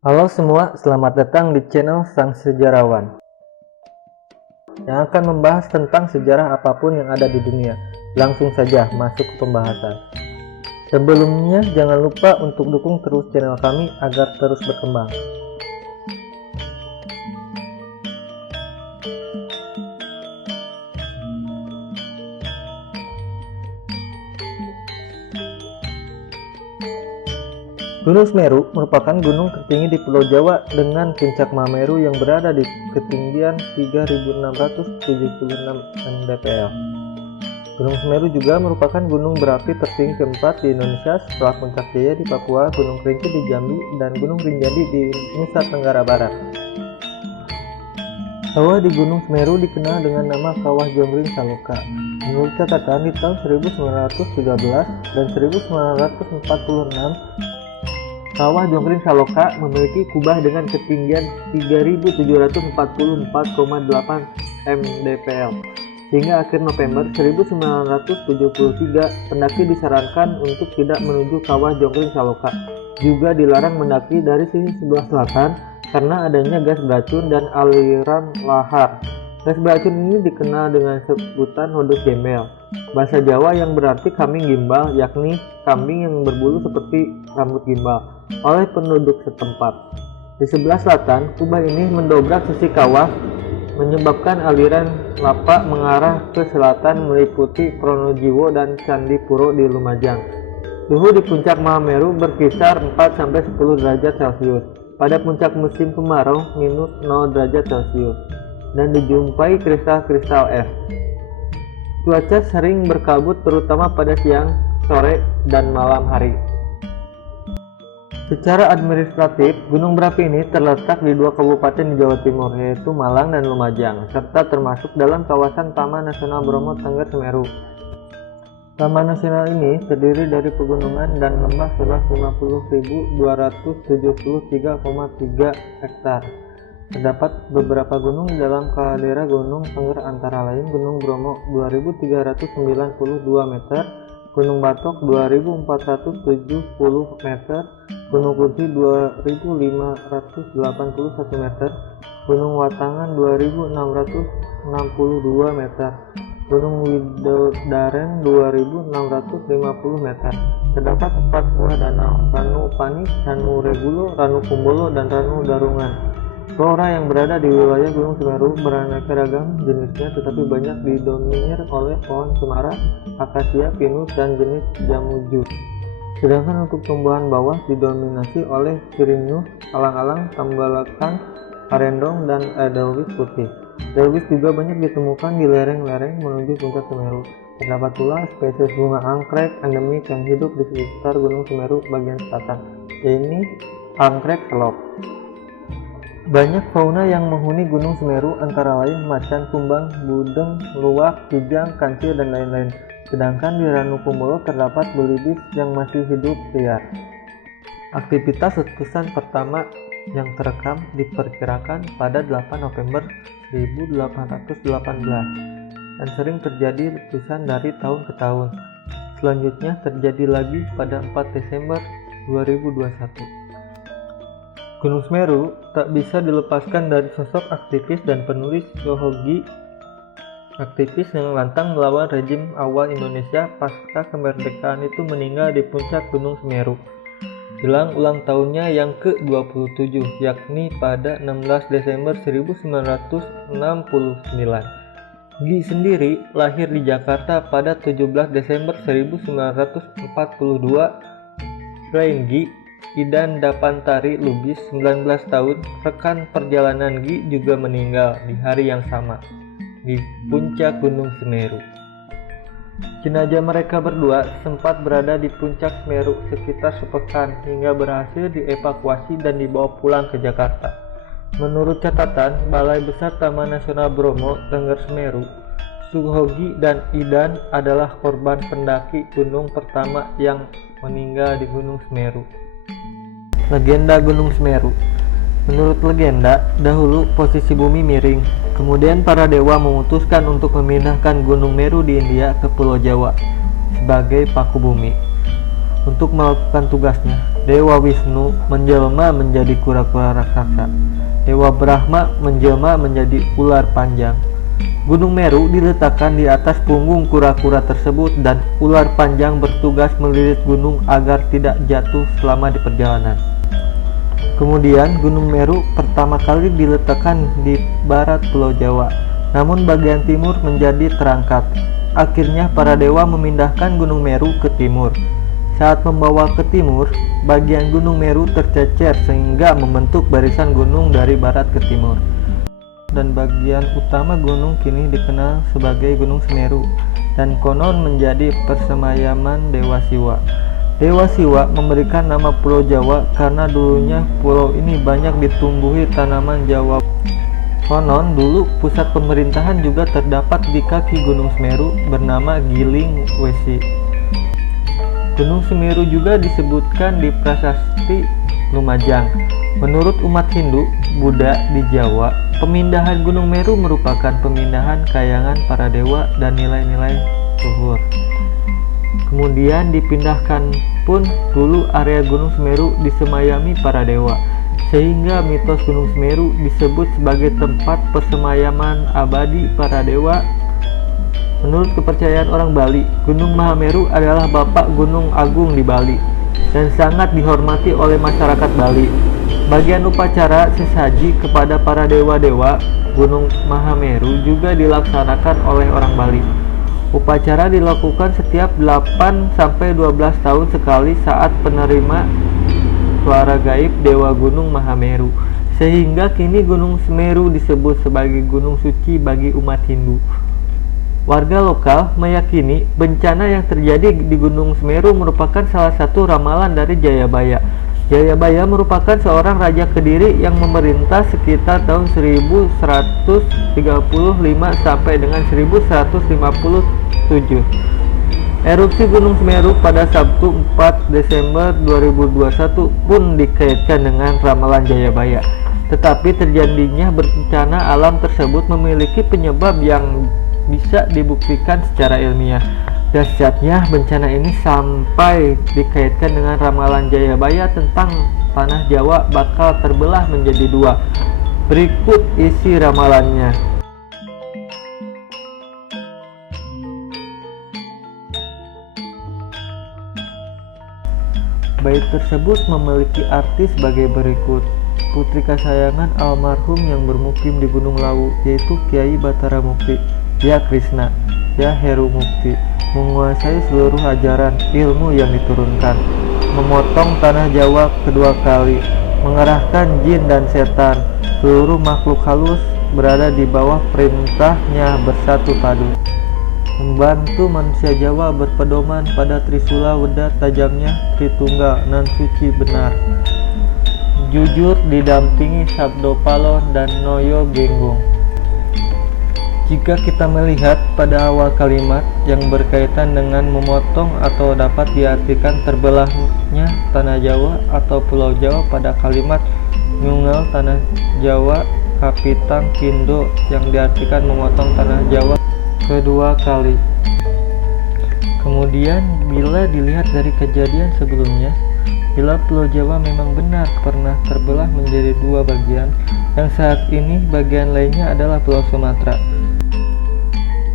Halo semua, selamat datang di channel Sang Sejarawan yang akan membahas tentang sejarah apapun yang ada di dunia. Langsung saja masuk ke pembahasan. Sebelumnya jangan lupa untuk dukung terus channel kami agar terus berkembang. Gunung Semeru merupakan gunung tertinggi di Pulau Jawa dengan puncak Mameru yang berada di ketinggian 3.676 mdpl. Gunung Semeru juga merupakan gunung berapi tertinggi keempat di Indonesia setelah Puncak Jaya di Papua, Gunung Kerinci di Jambi, dan Gunung Rinjani di Nusa Tenggara Barat. Kawah di Gunung Semeru dikenal dengan nama Kawah Jonggring Saloka. Menurut catatan di tahun 1913 dan 1946, Kawah Jonggring Saloka memiliki kubah dengan ketinggian 3.744,8 mdpl. Hingga akhir November 1973, pendaki disarankan untuk tidak menuju Kawah Jonggring Saloka. Juga dilarang mendaki dari sisi sebelah selatan karena adanya gas beracun dan aliran lahar. Gas beracun ini dikenal dengan sebutan hodos gembel, bahasa Jawa yang berarti kambing gimbal, yakni kambing yang berbulu seperti rambut gimbal, oleh penduduk setempat. Di sebelah selatan, kubah ini mendobrak sisi kawah, menyebabkan aliran lapa mengarah ke selatan meliputi Pronojiwo dan Candi Puro di Lumajang. Suhu di puncak Mahameru berkisar 4-10 derajat Celcius. Pada puncak musim kemarau minus 0 derajat Celcius, dan dijumpai kristal-kristal es. Cuaca sering berkabut terutama pada siang, sore, dan malam hari. Secara administratif, gunung berapi ini terletak di dua kabupaten di Jawa Timur, yaitu Malang dan Lumajang, serta termasuk dalam kawasan Taman Nasional Bromo Tengger Semeru. Taman nasional ini terdiri dari pegunungan dan lembah seluas 50.273,3 hektar. Terdapat beberapa gunung dalam kaldera Gunung Tengger antara lain Gunung Bromo 2.392 meter, Gunung Batok 2.470 meter, Gunung Kunti 2.581 meter, Gunung Watangan 2.662 meter, Gunung Widodaren 2.650 meter. Terdapat 4 buah danau, Ranu Upani, Ranu Regulo, Ranu Kumbolo, dan Ranu Darungan. Flora yang berada di wilayah Gunung Semeru beraneka ragam jenisnya, tetapi banyak didominir oleh pohon cemara, akasia, pinus, dan jenis jamuju. Sedangkan untuk tumbuhan bawah didominasi oleh sirinius, alang-alang, tambalakan, arendong, dan edelweiss putih. Edelweiss juga banyak ditemukan di lereng-lereng menuju puncak Semeru. Terdapat pula spesies bunga anggrek endemik yang hidup di sekitar Gunung Semeru bagian selatan, yaitu anggrek selop. Banyak fauna yang menghuni Gunung Semeru antara lain macan kumbang, budeng, luwak, kijang, kancil, dan lain-lain. Sedangkan di Ranu Kumbolo terdapat belibis yang masih hidup liar. Aktivitas letusan pertama yang terekam diperkirakan pada 8 November 1818 dan sering terjadi letusan dari tahun ke tahun. Selanjutnya terjadi lagi pada 4 Desember 2021. Gunung Semeru tak bisa dilepaskan dari sosok aktivis dan penulis Soehogi, aktivis yang lantang melawan rejim awal Indonesia pasca kemerdekaan itu meninggal di puncak Gunung Semeru jelang ulang tahunnya yang ke-27, yakni pada 16 Desember 1969. Gi sendiri lahir di Jakarta pada 17 Desember 1942. Selain Gi, Idan Dapantari Lubis, 19 tahun, rekan perjalanan Gi juga meninggal di hari yang sama di puncak Gunung Semeru. Jenazah mereka berdua sempat berada di puncak Semeru sekitar sepekan hingga berhasil dievakuasi dan dibawa pulang ke Jakarta. Menurut catatan Balai Besar Taman Nasional Bromo Tengger Semeru, Soehogi dan Idan adalah korban pendaki gunung pertama yang meninggal di Gunung Semeru. Legenda Gunung Semeru. Menurut legenda, dahulu posisi bumi miring. Kemudian para dewa memutuskan untuk memindahkan Gunung Meru di India ke Pulau Jawa sebagai paku bumi. Untuk melakukan tugasnya, Dewa Wisnu menjelma menjadi kura-kura raksasa. Dewa Brahma menjelma menjadi ular panjang. Gunung Meru diletakkan di atas punggung kura-kura tersebut dan ular panjang bertugas melilit gunung agar tidak jatuh selama di perjalanan. Kemudian Gunung Meru pertama kali diletakkan di barat Pulau Jawa, namun bagian timur menjadi terangkat. Akhirnya para dewa memindahkan Gunung Meru ke timur. Saat membawa ke timur, bagian Gunung Meru tercecer sehingga membentuk barisan gunung dari barat ke timur. Dan bagian utama gunung kini dikenal sebagai Gunung Semeru dan konon menjadi persemayaman Dewa Siwa. Dewa Siwa memberikan nama Pulau Jawa karena dulunya pulau ini banyak ditumbuhi tanaman Jawa. Konon dulu pusat pemerintahan juga terdapat di kaki Gunung Semeru bernama Giling Wesi. Gunung Semeru juga disebutkan di prasasti Lumajang. Menurut umat Hindu, Buddha di Jawa, pemindahan Gunung Meru merupakan pemindahan kayangan para dewa dan nilai-nilai luhur. Kemudian dipindahkan pun dulu area Gunung Semeru disemayami para dewa, sehingga mitos Gunung Semeru disebut sebagai tempat persemayaman abadi para dewa. Menurut kepercayaan orang Bali, Gunung Mahameru adalah bapak Gunung Agung di Bali dan sangat dihormati oleh masyarakat Bali. Bagian upacara sesaji kepada para dewa-dewa Gunung Mahameru juga dilaksanakan oleh orang Bali. Upacara dilakukan setiap 8-12 tahun sekali saat penerima suara gaib Dewa Gunung Mahameru, sehingga kini Gunung Semeru disebut sebagai gunung suci bagi umat Hindu. Warga lokal meyakini bencana yang terjadi di Gunung Semeru merupakan salah satu ramalan dari Jayabaya. Jayabaya merupakan seorang raja Kediri yang memerintah sekitar tahun 1135 sampai dengan 1157. Erupsi Gunung Semeru pada Sabtu 4 Desember 2021 pun dikaitkan dengan ramalan Jayabaya. Tetapi terjadinya bencana alam tersebut memiliki penyebab yang bisa dibuktikan secara ilmiah. Dahsyatnya bencana ini sampai dikaitkan dengan ramalan Jayabaya tentang tanah Jawa bakal terbelah menjadi dua. Berikut isi ramalannya. Bait tersebut memiliki arti sebagai berikut. Putri kesayangan almarhum yang bermukim di Gunung Lawu, yaitu Kiai Batara Mukti, Ya Krishna, Ya Heru Mukti, menguasai seluruh ajaran ilmu yang diturunkan, memotong tanah Jawa kedua kali, mengerahkan jin dan setan, seluruh makhluk halus berada di bawah perintahnya bersatu padu, membantu manusia Jawa berpedoman pada Trisula Weda tajamnya Tritunggal nan suci benar, jujur didampingi Sabdo Palon dan Noyo Genggung. Jika kita melihat pada awal kalimat yang berkaitan dengan memotong atau dapat diartikan terbelahnya tanah Jawa atau Pulau Jawa pada kalimat Nyungel tanah Jawa Kapitang Kindo yang diartikan memotong tanah Jawa kedua kali. Kemudian bila dilihat dari kejadian sebelumnya, bila Pulau Jawa memang benar pernah terbelah menjadi dua bagian, yang saat ini bagian lainnya adalah Pulau Sumatera.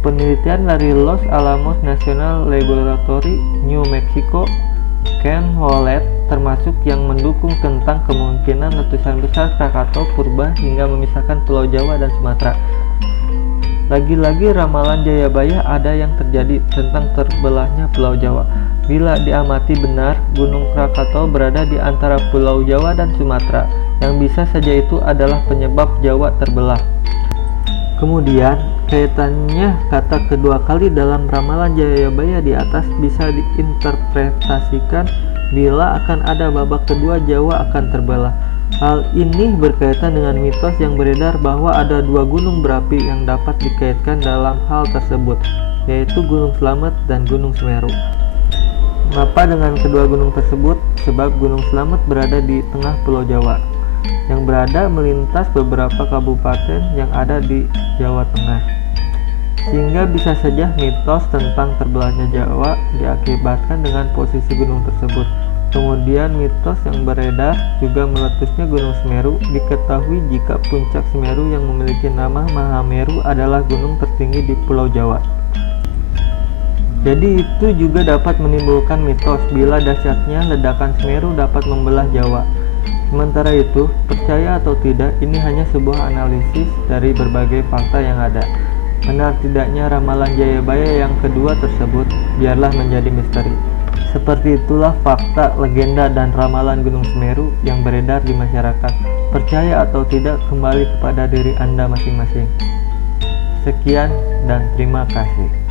Penelitian dari Los Alamos National Laboratory, New Mexico, Ken Howlett termasuk yang mendukung tentang kemungkinan letusan besar Krakatau purba hingga memisahkan Pulau Jawa dan Sumatera. Lagi-lagi ramalan Jayabaya ada yang terjadi tentang terbelahnya Pulau Jawa. Bila diamati benar, Gunung Krakatau berada di antara Pulau Jawa dan Sumatera, yang bisa saja itu adalah penyebab Jawa terbelah. Kemudian, kaitannya kata kedua kali dalam ramalan Jayabaya di atas bisa diinterpretasikan bila akan ada babak kedua Jawa akan terbelah. Hal ini berkaitan dengan mitos yang beredar bahwa ada dua gunung berapi yang dapat dikaitkan dalam hal tersebut, yaitu Gunung Slamet dan Gunung Semeru. Mengapa dengan kedua gunung tersebut? Sebab Gunung Slamet berada di tengah Pulau Jawa, yang berada melintas beberapa kabupaten yang ada di Jawa Tengah. sehingga bisa saja mitos tentang terbelahnya Jawa diakibatkan dengan posisi gunung tersebut. Kemudian mitos yang beredar juga meletusnya Gunung Semeru. Diketahui jika puncak Semeru yang memiliki nama Mahameru adalah gunung tertinggi di Pulau Jawa. Jadi itu juga dapat menimbulkan mitos bila dahsyatnya ledakan Semeru dapat membelah Jawa. Sementara itu, percaya atau tidak, ini hanya sebuah analisis dari berbagai fakta yang ada. Benar tidaknya ramalan Jayabaya yang kedua tersebut biarlah menjadi misteri. Seperti itulah fakta, legenda, dan ramalan Gunung Semeru yang beredar di masyarakat. Percaya atau tidak kembali kepada diri Anda masing-masing. Sekian dan terima kasih.